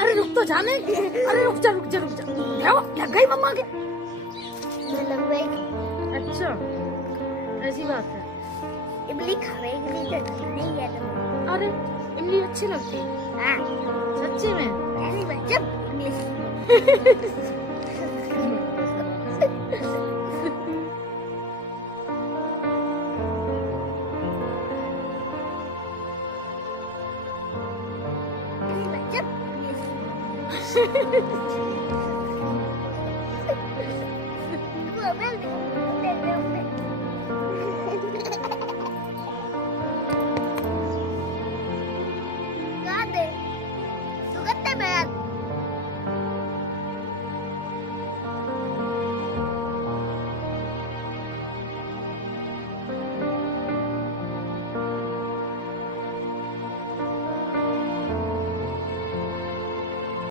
अरे रुक तो जाने, अरे रुक जा रुक जा रुक जा। क्या हुआ? लग गई मम्मा के? लग गई। अच्छा ऐसी बात है। इमली खाएगी तो नहीं है ना। अरे इमली अच्छी लगती है हाँ सच्ची में? अरे बच्चा बच्चा